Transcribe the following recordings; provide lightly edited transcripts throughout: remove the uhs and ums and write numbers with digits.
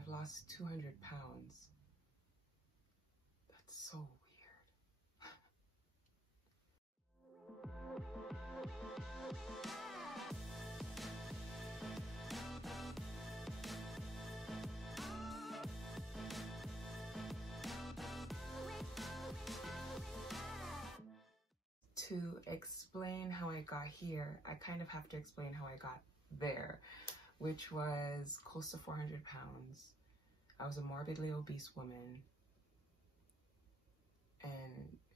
I've lost 200 pounds. That's so weird. To explain how I got here, I kind of have to explain how I got there, which was close to 400 pounds. I was a morbidly obese woman, and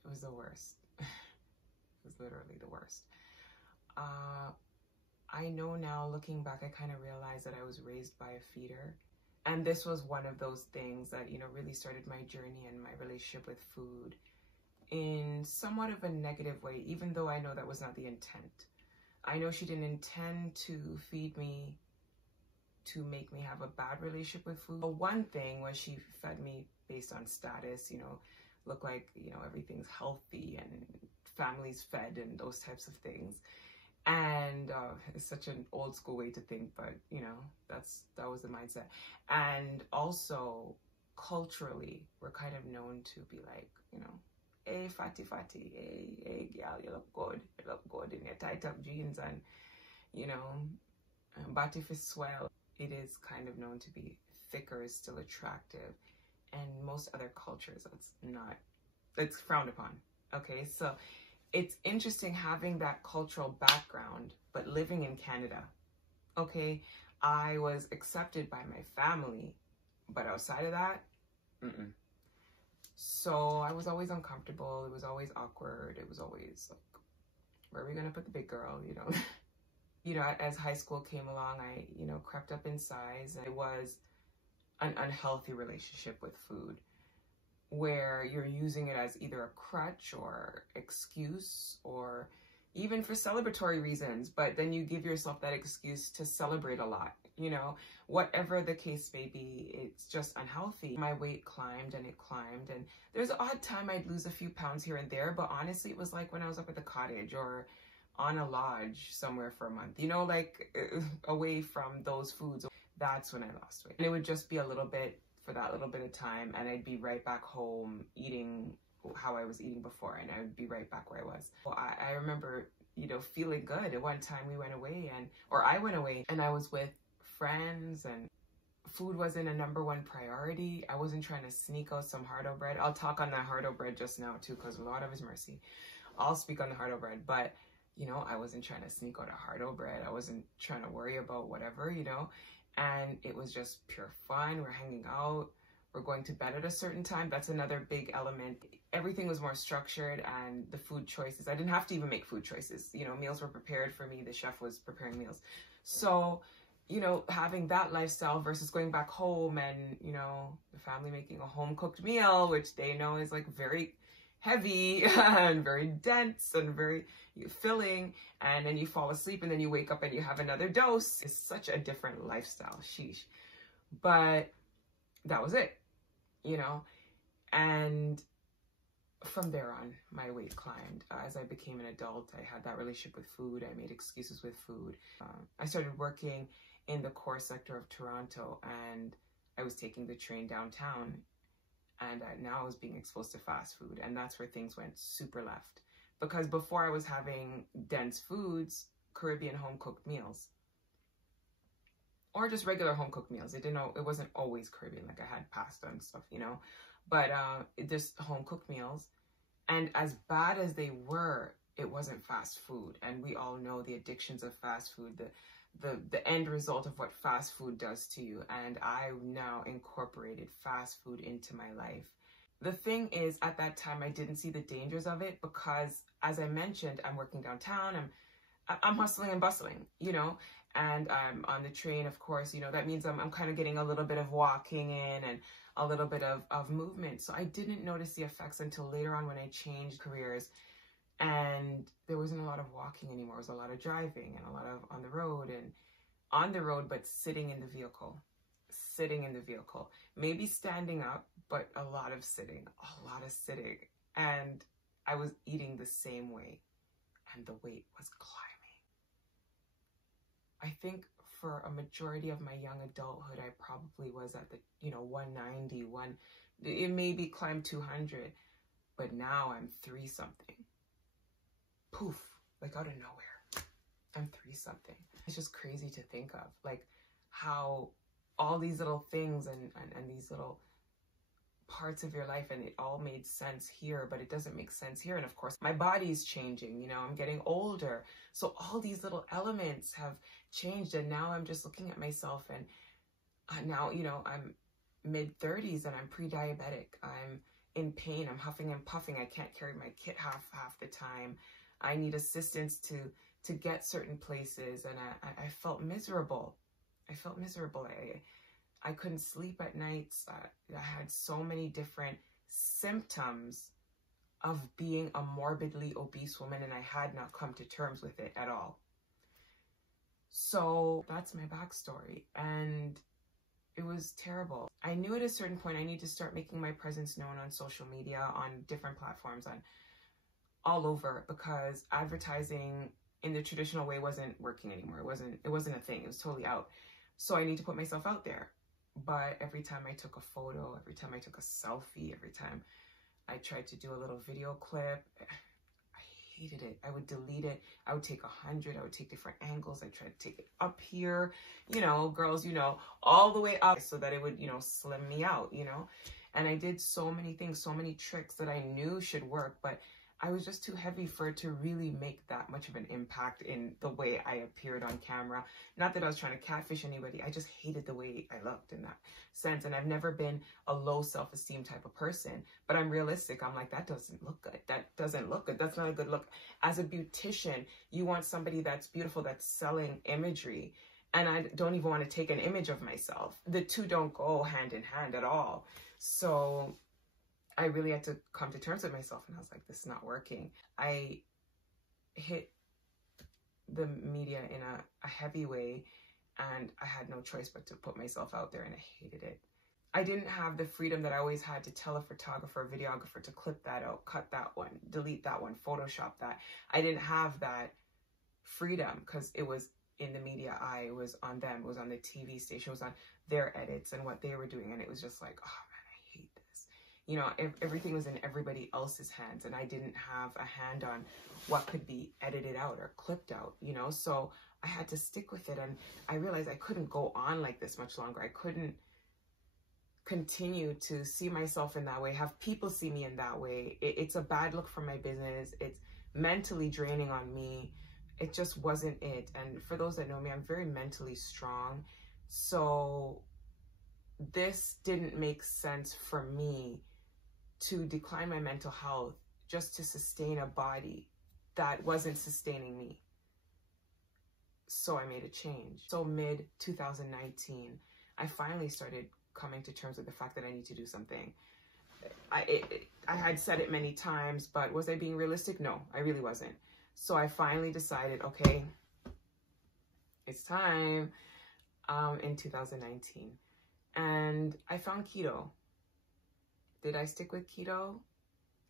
it was the worst. It was literally the worst. I know now, looking back, I kind of realized that I was raised by a feeder. And this was one of those things that, you know, really started my journey and my relationship with food in somewhat of a negative way, even though I know that was not the intent. I know she didn't intend to feed me to make me have a bad relationship with food. But one thing was she fed me based on status, you know, look like, you know, everything's healthy and family's fed and those types of things. And it's such an old school way to think, but you know, that was the mindset. And also culturally, we're kind of known to be like, you know, hey, fatty, hey, girl, you look good in your tight up jeans and, you know, but if it's swell, it is kind of known to be thicker is still attractive. And most other cultures, it's frowned upon. Okay, so it's interesting having that cultural background, but living in Canada. Okay, I was accepted by my family, but outside of that, So I was always uncomfortable. It was always awkward. It was always like, where are we gonna put the big girl, you know? You know, as high school came along, I, you know, crept up in size. It was an unhealthy relationship with food, where you're using it as either a crutch or excuse or even for celebratory reasons, but then you give yourself that excuse to celebrate a lot, you know, whatever the case may be. It's just unhealthy. My weight climbed and it climbed, and there's an odd time I'd lose a few pounds here and there, but honestly it was like when I was up at the cottage or on a lodge somewhere for a month, you know, like away from those foods. That's when I lost weight, and it would just be a little bit for that little bit of time, and I'd be right back home eating how I was eating before, and I would be right back where I was. Well, I remember, you know, feeling good. At one time we went away, I went away and I was with friends, and food wasn't a #1 priority. I wasn't trying to sneak out some hardo bread. I'll talk on that hardo bread just now too, because Lord of his mercy, I'll speak on the hardo bread. But you know, I wasn't trying to sneak out a hardo bread. I wasn't trying to worry about whatever, you know. And it was just pure fun. We're hanging out. We're going to bed at a certain time. That's another big element. Everything was more structured, and the food choices, I didn't have to even make food choices. You know, meals were prepared for me. The chef was preparing meals. So, you know, having that lifestyle versus going back home and, you know, the family making a home cooked meal, which they know is like very heavy and very dense and very filling, and then you fall asleep and then you wake up and you have another dose. It's such a different lifestyle, sheesh. But that was it, you know. And from there on, my weight climbed. As I became an adult, I had that relationship with food. I made excuses with food. I started working in the core sector of Toronto, and I was taking the train downtown, and now I was being exposed to fast food, and that's where things went super left. Because before I was having dense foods, Caribbean home-cooked meals, or just regular home-cooked meals. It wasn't always Caribbean, like I had pasta and stuff, you know, but just home-cooked meals. And as bad as they were, it wasn't fast food. And we all know the addictions of fast food, the end result of what fast food does to you. And I now incorporated fast food into my life. The thing is, at that time, I didn't see the dangers of it because, as I mentioned, I'm working downtown, I'm hustling and bustling, you know, and I'm on the train, of course, you know, that means I'm kind of getting a little bit of walking in and a little bit of movement. So I didn't notice the effects until later on when I changed careers, and there wasn't a lot of walking anymore. It was a lot of driving and a lot of on the road, but sitting in the vehicle, maybe standing up, but a lot of sitting. And I was eating the same way, and the weight was climbing. I think for a majority of my young adulthood, I probably was at the, 190, it maybe climbed 200, but now I'm 3 something. Poof, like out of nowhere. I'm 3 something. It's just crazy to think of, like how all these little things and these little parts of your life, and it all made sense here, but it doesn't make sense here. And of course, my body's changing, I'm getting older. So all these little elements have changed. And now I'm just looking at myself, and now, I'm mid-30s and I'm pre-diabetic. I'm in pain. I'm huffing and puffing. I can't carry my kit half the time. I need assistance to get certain places. And I felt miserable. I couldn't sleep at nights. I had so many different symptoms of being a morbidly obese woman, and I had not come to terms with it at all. So that's my backstory, and it was terrible. I knew at a certain point I need to start making my presence known on social media, on different platforms, on all over, because advertising in the traditional way wasn't working anymore. It wasn't a thing. It was totally out. So I need to put myself out there. But every time I took a photo, every time I took a selfie, every time I tried to do a little video clip, I hated it. I would delete it. I would take 100. I would take different angles. I tried to take it up here, girls, all the way up so that it would, slim me out, And I did so many things, so many tricks that I knew should work, but I was just too heavy for it to really make that much of an impact in the way I appeared on camera. Not that I was trying to catfish anybody. I just hated the way I looked in that sense. And I've never been a low self-esteem type of person, but I'm realistic. I'm like, that doesn't look good. That doesn't look good. That's not a good look. As a beautician, you want somebody that's beautiful, that's selling imagery. And I don't even want to take an image of myself. The two don't go hand in hand at all. So I really had to come to terms with myself, and I was like, this is not working. I hit the media in a heavy way, and I had no choice but to put myself out there, and I hated it. I didn't have the freedom that I always had to tell a photographer, a videographer to clip that out, cut that one, delete that one, Photoshop that. I didn't have that freedom because it was in the media eye, it was on them, it was on the TV station, it was on their edits and what they were doing, and it was just like, oh man, I hate this. Everything was in everybody else's hands, and I didn't have a hand on what could be edited out or clipped out, so I had to stick with it. And I realized I couldn't go on like this much longer. I couldn't continue to see myself in that way, have people see me in that way. It's a bad look for my business. It's mentally draining on me. It just wasn't it. And for those that know me, I'm very mentally strong. So this didn't make sense for me to decline my mental health just to sustain a body that wasn't sustaining me. So I made a change. So mid-2019, I finally started coming to terms with the fact that I need to do something. I had said it many times, but was I being realistic? No, I really wasn't. So I finally decided, okay, it's time, in 2019. And I found keto. Did I stick with keto?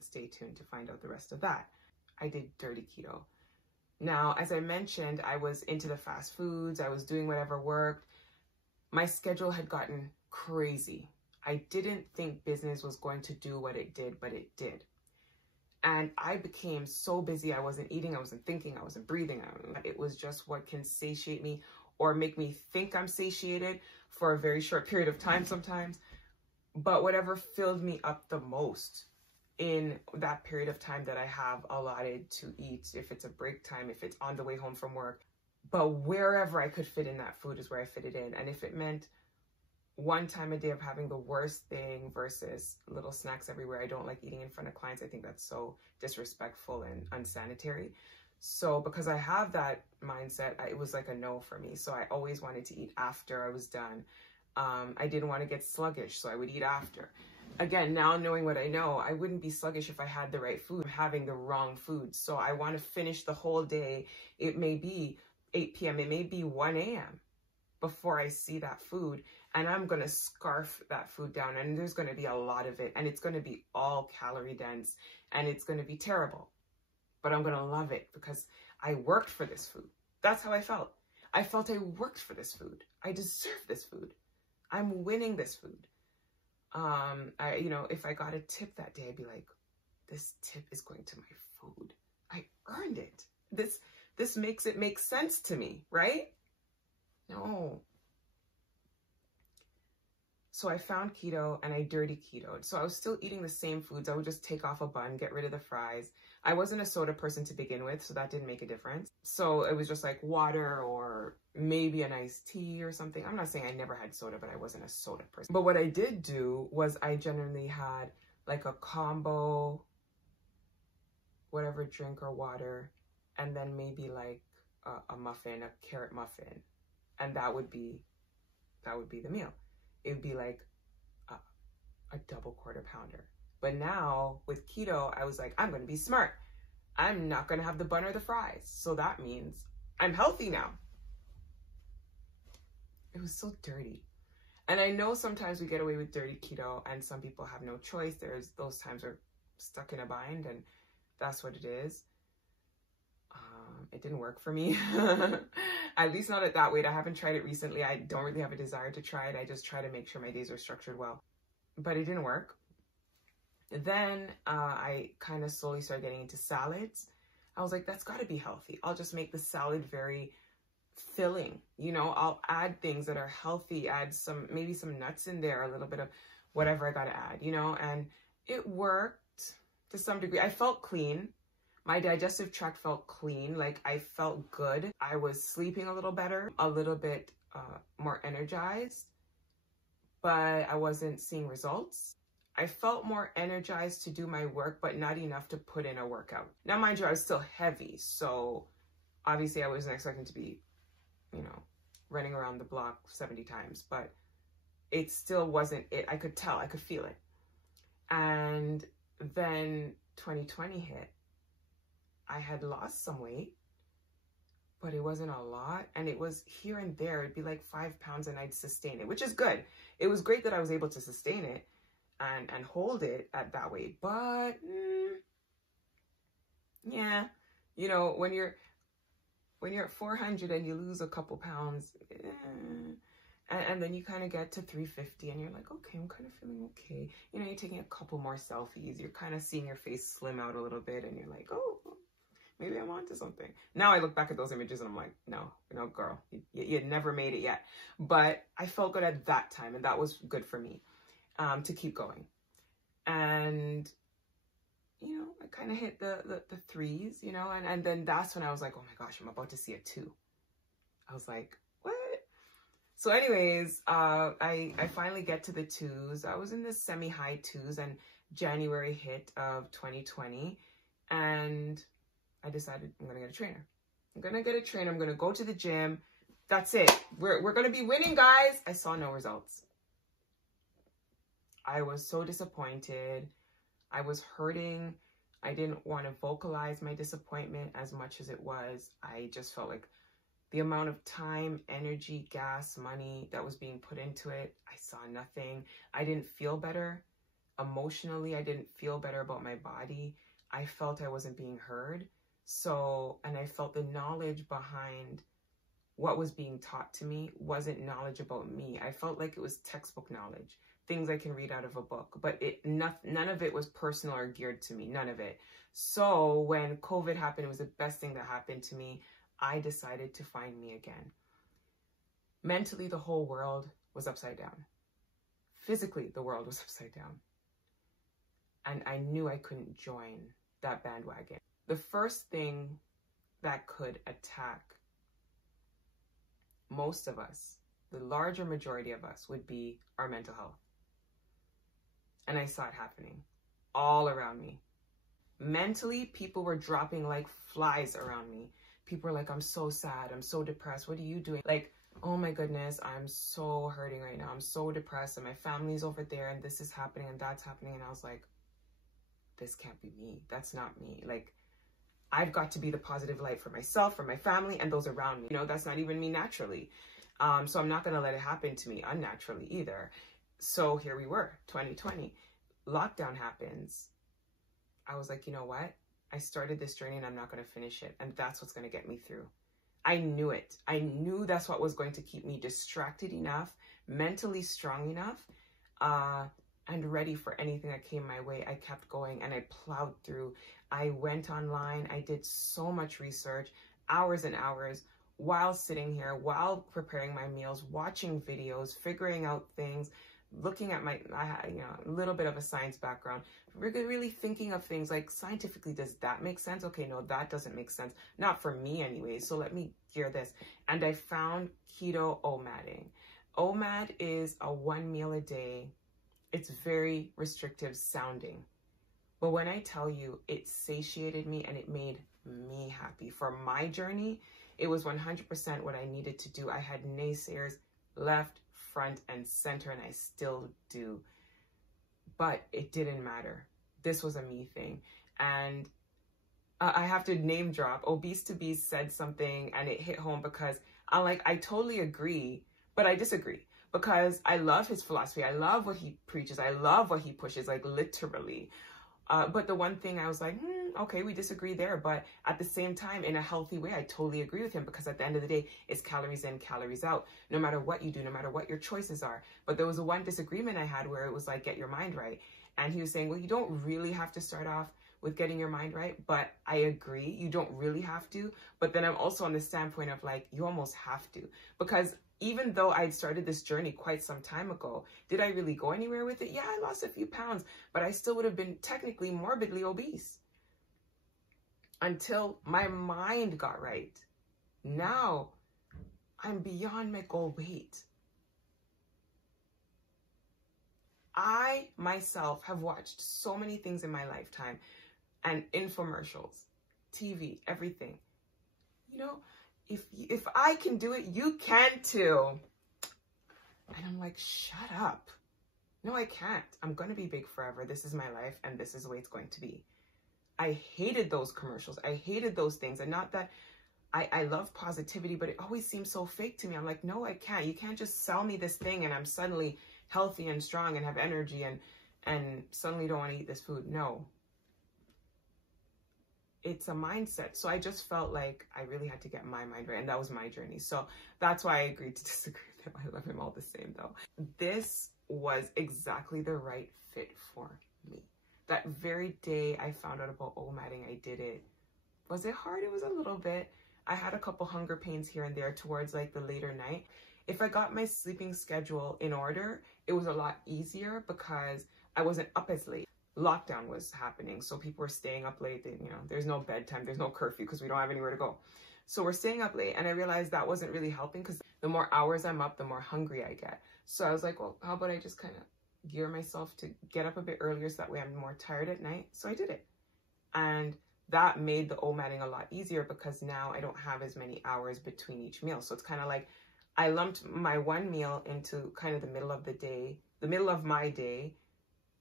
Stay tuned to find out the rest of that. I did dirty keto. Now, as I mentioned, I was into the fast foods. I was doing whatever worked. My schedule had gotten crazy. I didn't think business was going to do what it did, but it did. And I became so busy. I wasn't eating, I wasn't thinking, I wasn't breathing. It was just what can satiate me or make me think I'm satiated for a very short period of time sometimes. But whatever filled me up the most in that period of time that I have allotted to eat, if it's a break time, if it's on the way home from work, but wherever I could fit in that food is where I fit it in. And if it meant one time a day of having the worst thing versus little snacks everywhere. I don't like eating in front of clients. I think that's so disrespectful and unsanitary. So because I have that mindset, it was like a no for me. So I always wanted to eat after I was done. I didn't want to get sluggish, so I would eat after. Again, now knowing what I know, I wouldn't be sluggish if I had the right food. I'm having the wrong food. So I want to finish the whole day. It may be 8 p.m. It may be 1 a.m. before I see that food. And I'm going to scarf that food down. And there's going to be a lot of it. And it's going to be all calorie dense. And it's going to be terrible. But I'm going to love it because I worked for this food. That's how I felt. I felt I worked for this food. I deserve this food. I'm winning this food. You know, if I got a tip that day, I'd be like, this tip is going to my food. I earned it. This makes it make sense to me, right? No. So I found keto and I dirty ketoed. So I was still eating the same foods. I would just take off a bun, get rid of the fries. I wasn't a soda person to begin with, so that didn't make a difference. So it was just like water or maybe an iced tea or something. I'm not saying I never had soda, but I wasn't a soda person. But what I did do was I generally had like a combo, whatever drink or water, and then maybe like a muffin, a carrot muffin. And that would be the meal. It would be like a double quarter pounder. But now with keto, I was like, I'm going to be smart. I'm not going to have the bun or the fries. So that means I'm healthy now. It was so dirty. And I know sometimes we get away with dirty keto and some people have no choice. There's those times we're stuck in a bind and that's what it is. It didn't work for me. At least not at that weight. I haven't tried it recently. I don't really have a desire to try it. I just try to make sure my days are structured well. But it didn't work. Then I kind of slowly started getting into salads. I was like, that's got to be healthy. I'll just make the salad very filling. You know, I'll add things that are healthy, add maybe some nuts in there, a little bit of whatever I got to add, you know, and it worked to some degree. I felt clean. My digestive tract felt clean. Like I felt good. I was sleeping a little better, a little bit more energized, but I wasn't seeing results. I felt more energized to do my work, but not enough to put in a workout. Now, mind you, I was still heavy. So obviously I wasn't expecting to be, you know, running around the block 70 times, but it still wasn't it. I could tell, I could feel it. And then 2020 hit. I had lost some weight, but it wasn't a lot. And it was here and there. It'd be like 5 pounds and I'd sustain it, which is good. It was great that I was able to sustain it and hold it at that weight. But yeah, you know, when you're at 400 and you lose a couple pounds, and then you kind of get to 350 and you're like, okay, I'm kind of feeling okay. You know, you're taking a couple more selfies. You're kind of seeing your face slim out a little bit and you're like, oh, maybe I'm onto something. Now I look back at those images and I'm like, no, girl, you never made it yet. But I felt good at that time and that was good for me to keep going. And, you know, I kind of hit the threes, you know, and then that's when I was like, oh my gosh, I'm about to see a 2. I was like, what? So anyways, I finally get to the 2s. I was in the semi-high 2s and January hit of 2020 and I decided I'm going to get a trainer. I'm going to get a trainer. I'm going to go to the gym. That's it. We're going to be winning, guys. I saw no results. I was so disappointed. I was hurting. I didn't want to vocalize my disappointment as much as it was. I just felt like the amount of time, energy, gas, money that was being put into it, I saw nothing. I didn't feel better. Emotionally, I didn't feel better about my body. I felt I wasn't being heard. So, and I felt the knowledge behind what was being taught to me wasn't knowledge about me. I felt like it was textbook knowledge, things I can read out of a book, but none of it was personal or geared to me, none of it. So when COVID happened, it was the best thing that happened to me. I decided to find me again. Mentally, the whole world was upside down. Physically, the world was upside down. And I knew I couldn't join that bandwagon. The first thing that could attack most of us, the larger majority of us, would be our mental health. And I saw it happening all around me. Mentally, people were dropping like flies around me. People were like, I'm so sad. I'm so depressed. What are you doing? Like, oh my goodness, I'm so hurting right now. I'm so depressed and my family's over there and this is happening and that's happening. And I was like, this can't be me. That's not me. Like, I've got to be the positive light for myself, for my family, and those around me. You know, that's not even me naturally. So I'm not going to let it happen to me unnaturally either. So here we were, 2020. Lockdown happens. I was like, you know what? I started this journey and I'm not going to finish it. And that's what's going to get me through. I knew it. I knew that's what was going to keep me distracted enough, mentally strong enough, and ready for anything that came my way. I kept going and I plowed through. I went online. I did so much research, hours and hours, while sitting here, while preparing my meals, watching videos, figuring out things, looking at I had, a little bit of a science background, really thinking of things like, scientifically, does that make sense? Okay, no, that doesn't make sense. Not for me anyway. So let me gear this. And I found keto OMADing. OMAD is a 1 meal a day. It's very restrictive sounding. But when I tell you, it satiated me and it made me happy. For my journey, it was 100% what I needed to do. I had naysayers left, front, and center, and I still do. But it didn't matter. This was a me thing. And I have to name drop. Obese to Beast said something and it hit home, because I totally agree, but I disagree. Because I love his philosophy. I love what he preaches. I love what he pushes, like literally. But the one thing I was like, okay, we disagree there. But at the same time, in a healthy way, I totally agree with him, because at the end of the day, it's calories in, calories out, no matter what you do, no matter what your choices are. But there was one disagreement I had where it was like, get your mind right. And he was saying, well, you don't really have to start off with getting your mind right. But I agree, you don't really have to. But then I'm also on the standpoint of like, you almost have to. Because even though I'd started this journey quite some time ago, did I really go anywhere with it? Yeah, I lost a few pounds, but I still would have been technically morbidly obese until my mind got right. Now I'm beyond my goal weight. I myself have watched so many things in my lifetime, and infomercials, TV, everything. If I can do it, you can too. And I'm like, shut up. No, I can't. I'm going to be big forever. This is my life, and this is the way it's going to be. I hated those commercials. I hated those things. And not that I love positivity, but it always seems so fake to me. I'm like, no, I can't. You can't just sell me this thing and I'm suddenly healthy and strong and have energy and suddenly don't want to eat this food. No. It's a mindset. So I just felt like I really had to get my mind right. And that was my journey. So that's why I agreed to disagree with him. I love him all the same though. This was exactly the right fit for me. That very day I found out about OMADing, I did it. Was it hard? It was a little bit. I had a couple hunger pains here and there towards like the later night. If I got my sleeping schedule in order, it was a lot easier because I wasn't up as late. Lockdown was happening, so people were staying up late. There's no bedtime, there's no curfew because we don't have anywhere to go. So we're staying up late, and I realized that wasn't really helping because the more hours I'm up, the more hungry I get. So I was like, well, how about I just kind of gear myself to get up a bit earlier so that way I'm more tired at night. So I did it. And that made the OMADing a lot easier because now I don't have as many hours between each meal. So it's kind of like I lumped my one meal into kind of the middle of the day, the middle of my day,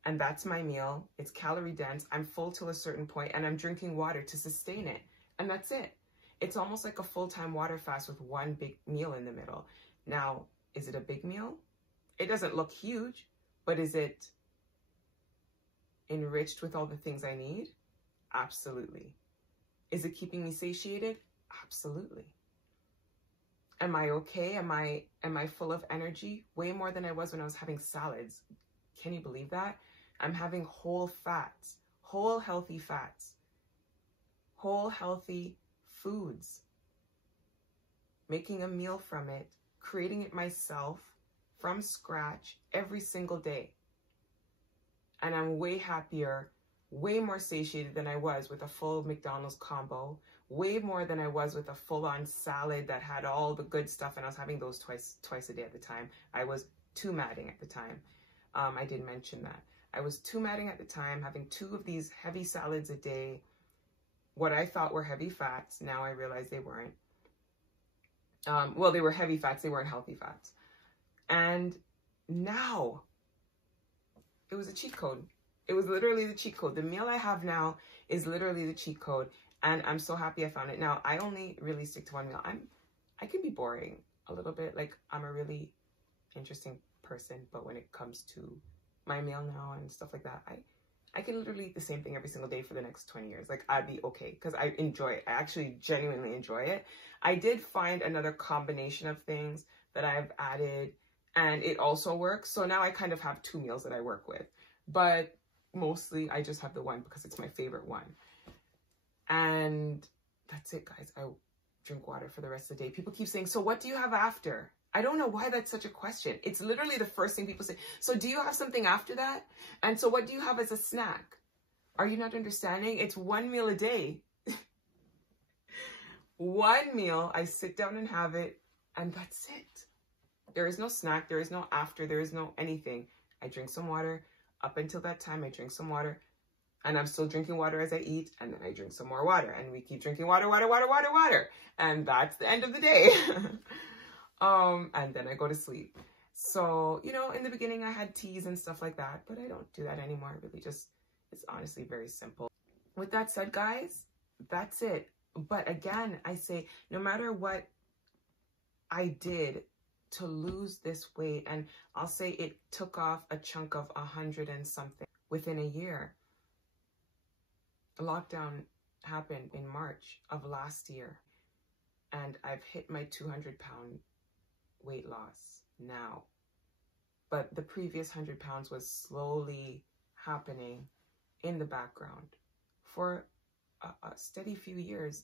and that's my meal. It's calorie dense. I'm full till a certain point, and I'm drinking water to sustain it. And that's it. It's almost like a full-time water fast with one big meal in the middle. Now, is it a big meal? It doesn't look huge, but is it enriched with all the things I need? Absolutely. Is it keeping me satiated? Absolutely. Am I okay? Am I full of energy? Way more than I was when I was having salads. Can you believe that? I'm having whole fats, whole healthy fats, whole healthy foods, making a meal from it, creating it myself from scratch every single day. And I'm way happier, way more satiated than I was with a full McDonald's combo, way more than I was with a full-on salad that had all the good stuff. And I was having those twice a day at the time. I was two-madding at the time. I did mention that. I was two-madding at the time, having 2 of these heavy salads a day. What I thought were heavy fats, now I realize they weren't. Well, they were heavy fats, they weren't healthy fats. And now, it was a cheat code. It was literally the cheat code. The meal I have now is literally the cheat code. And I'm so happy I found it. Now, I only really stick to one meal. I can be boring a little bit. Like, I'm a really interesting person, but when it comes to my meal now and stuff like that, I can literally eat the same thing every single day for the next 20 years. Like, I'd be okay because I enjoy it. I actually genuinely enjoy it. I did find another combination of things that I've added and it also works. So now I kind of have 2 meals that I work with, but mostly I just have the one because it's my favorite one. And that's it, guys. I drink water for the rest of the day. People keep saying, so what do you have after? I don't know why that's such a question. It's literally the first thing people say. So do you have something after that? And so what do you have as a snack? Are you not understanding? It's 1 meal a day. 1 meal, I sit down and have it, and that's it. There is no snack. There is no after. There is no anything. I drink some water. Up until that time, I drink some water. And I'm still drinking water as I eat, and then I drink some more water. And we keep drinking water, water, water, water, water. And that's the end of the day. And then I go to sleep. So, you know, in the beginning I had teas and stuff like that, but I don't do that anymore. Really just, it's honestly very simple. With that said, guys, that's it. But again, I say, no matter what I did to lose this weight, and I'll say it took off a chunk of 100 and something within a year. The lockdown happened in March of last year, and I've hit my 200-pound weight loss now. But the previous 100 pounds was slowly happening in the background for a steady few years.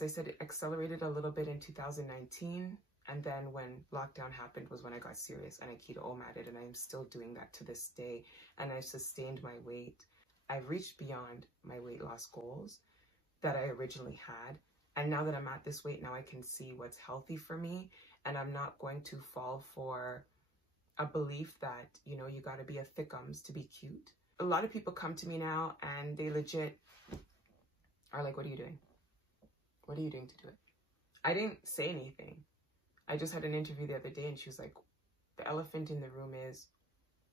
As I said, it accelerated a little bit in 2019. And then when lockdown happened was when I got serious and I keto OMADed, and I'm still doing that to this day. And I've sustained my weight. I've reached beyond my weight loss goals that I originally had. And now that I'm at this weight, now I can see what's healthy for me. And I'm not going to fall for a belief that, you know, you got to be a thickums to be cute. A lot of people come to me now and they legit are like, what are you doing? What are you doing to do it? I didn't say anything. I just had an interview the other day and she was like, the elephant in the room is,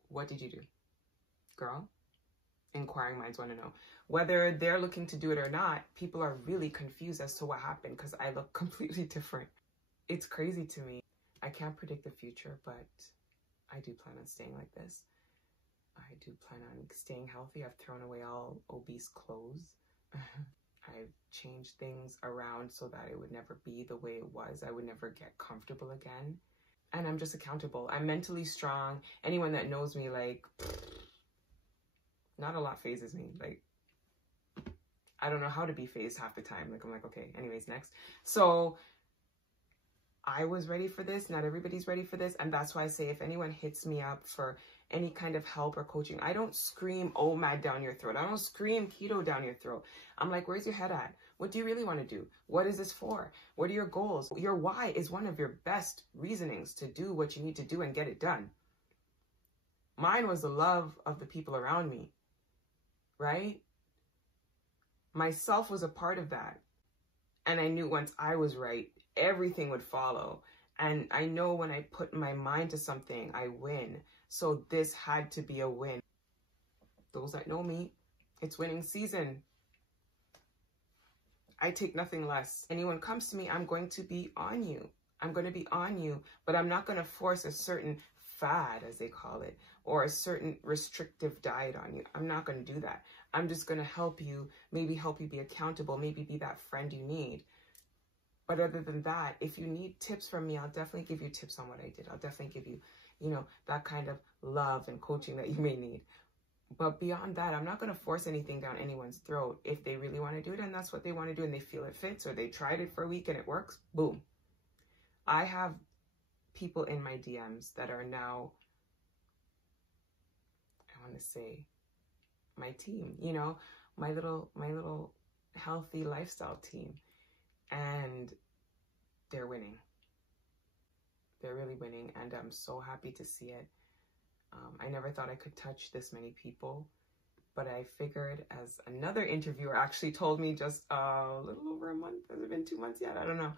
what did you do? Girl, inquiring minds want to know. Whether they're looking to do it or not, people are really confused as to what happened because I look completely different. It's crazy to me. I can't predict the future, but I do plan on staying like this. I do plan on staying healthy. I've thrown away all obese clothes. I've changed things around so that it would never be the way it was. I would never get comfortable again. And I'm just accountable. I'm mentally strong. Anyone that knows me, like, not a lot phases me. Like, I don't know how to be phased half the time. Like, I'm like, okay, anyways, next. So I was ready for this. Not everybody's ready for this. And that's why I say if anyone hits me up for any kind of help or coaching, I don't scream OMAD down your throat. I don't scream keto down your throat. I'm like, where's your head at? What do you really want to do? What is this for? What are your goals? Your why is one of your best reasonings to do what you need to do and get it done. Mine was the love of the people around me, right? Myself was a part of that. And I knew once I was right, everything would follow. And I know when I put my mind to something, I win. So this had to be a win. Those that know me, it's winning season. I take nothing less. Anyone comes to me, I'm going to be on you. I'm going to be on you, but I'm not going to force a certain fad, as they call it, or a certain restrictive diet on you. I'm not going to do that. I'm just going to help you, maybe help you be accountable, maybe be that friend you need. But other than that, if you need tips from me, I'll definitely give you tips on what I did. I'll definitely give you, you know, that kind of love and coaching that you may need. But beyond that, I'm not going to force anything down anyone's throat. If they really want to do it and that's what they want to do and they feel it fits, or they tried it for a week and it works, boom. I have people in my DMs that are now, I want to say, my team, you know, my little healthy lifestyle team. And they're winning. They're really winning. And I'm so happy to see it. I never thought I could touch this many people. But I figured, as another interviewer actually told me just a little over a month. Has it been 2 months yet? I don't know.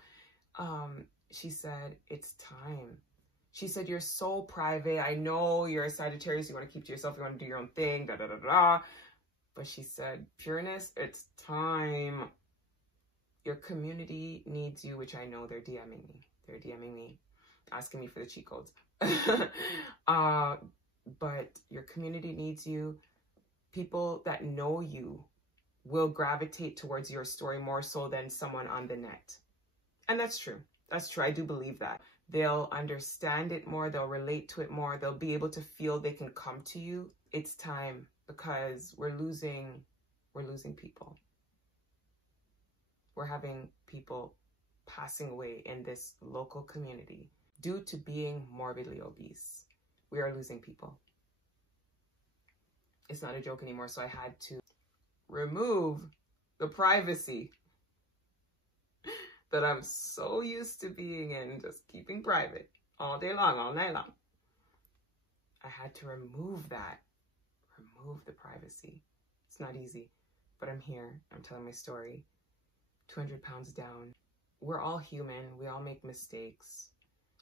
She said, it's time. She said, you're so private. I know you're a Sagittarius. You want to keep to yourself. You want to do your own thing. Da, da, da, da. But she said, Pureness, it's time. Your community needs you, which I know they're DMing me. They're DMing me, asking me for the cheat codes. But your community needs you. People that know you will gravitate towards your story more so than someone on the net. And that's true. That's true. I do believe that. They'll understand it more. They'll relate to it more. They'll be able to feel they can come to you. It's time, because we're losing people. We're having people passing away in this local community due to being morbidly obese. We are losing people. It's not a joke anymore. So I had to remove the privacy that I'm so used to being in, just keeping private all day long, all night long. I had to remove that, remove the privacy. It's not easy, but I'm here. I'm telling my story. 200 pounds down. We're all human. We all make mistakes.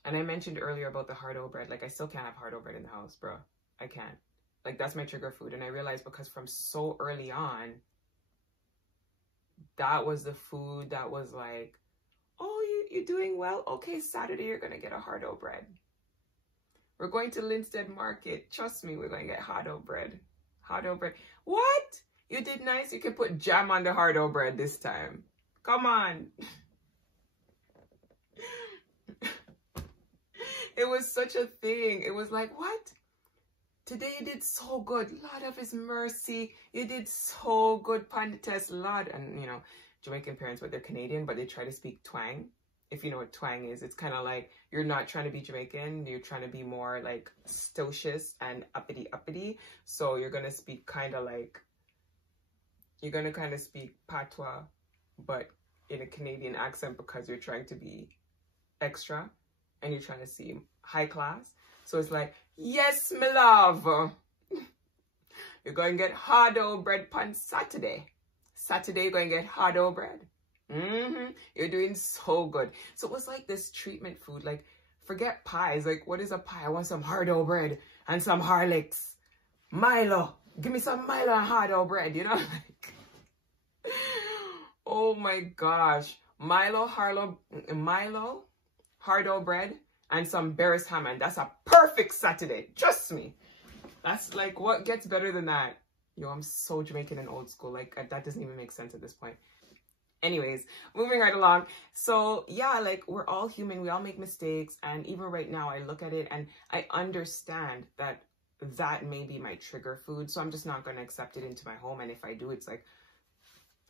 And I mentioned earlier about the hard-o bread. Like, I still can't have hard-o bread in the house, bro. I can't. Like, that's my trigger food. And I realized because from so early on, that was the food that was like, oh, you're doing well? Okay, Saturday you're going to get a hard-o bread. We're going to Linstead Market. Trust me, we're going to get hard-o bread. Hard-o bread. What? You did nice? You can put jam on the hard-o bread this time. Come on. It was such a thing. It was like, what? Today you did so good. Lord of His mercy. You did so good, Pandites, Lord. And, you know, Jamaican parents, but they're Canadian, but they try to speak twang. If you know what twang is, it's kind of like you're not trying to be Jamaican. You're trying to be more like stocious and uppity. So you're going to speak kind of like, you're going to kind of speak patois, but in a Canadian accent because you're trying to be extra and you're trying to seem high class. So it's like, yes, my love. You're going to get hard-o bread on Saturday. Saturday, you're going to get hard-o bread. You're doing so good. So it was like this treatment food. Like, forget pies. Like, what is a pie? I want some hard-o bread and some Horlicks. Milo. Give me some Milo and hard-o bread, you know? Like, oh my gosh. Milo, hard-o bread, and some Beres ham, and that's a perfect Saturday. Trust me. That's like, what gets better than that? Yo, I'm so Jamaican and old school. Like, that doesn't even make sense at this point. Anyways, moving right along. So yeah, like, we're all human. We all make mistakes. And even right now, I look at it and I understand that that may be my trigger food. So I'm just not going to accept it into my home. And if I do, it's like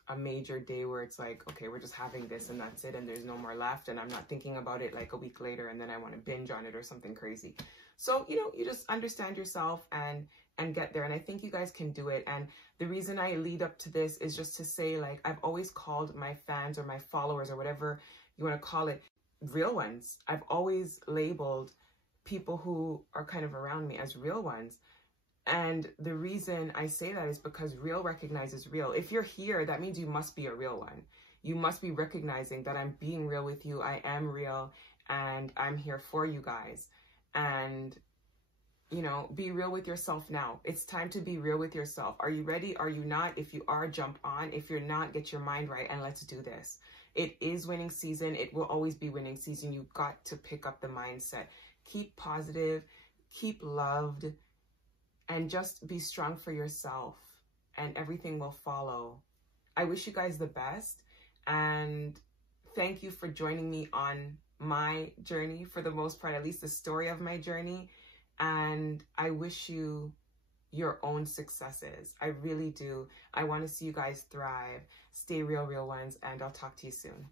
a major day where it's like, okay, we're just having this and that's it. And there's no more left. And I'm not thinking about it like a week later. And then I want to binge on it or something crazy. So, you know, you just understand yourself and get there. And I think you guys can do it. And the reason I lead up to this is just to say, like, I've always called my fans or my followers or whatever you want to call it, real ones. I've always labeled people who are kind of around me as real ones. And the reason I say that is because real recognizes real. If you're here, that means you must be a real one. You must be recognizing that I'm being real with you. I am real and I'm here for you guys. And, you know, be real with yourself now. It's time to be real with yourself. Are you ready? Are you not? If you are, jump on. If you're not, get your mind right and let's do this. It is winning season. It will always be winning season. You've got to pick up the mindset. Keep positive, keep loved, and just be strong for yourself and everything will follow. I wish you guys the best and thank you for joining me on my journey for the most part, at least the story of my journey. And I wish you your own successes. I really do. I want to see you guys thrive. Stay real, real ones, and I'll talk to you soon.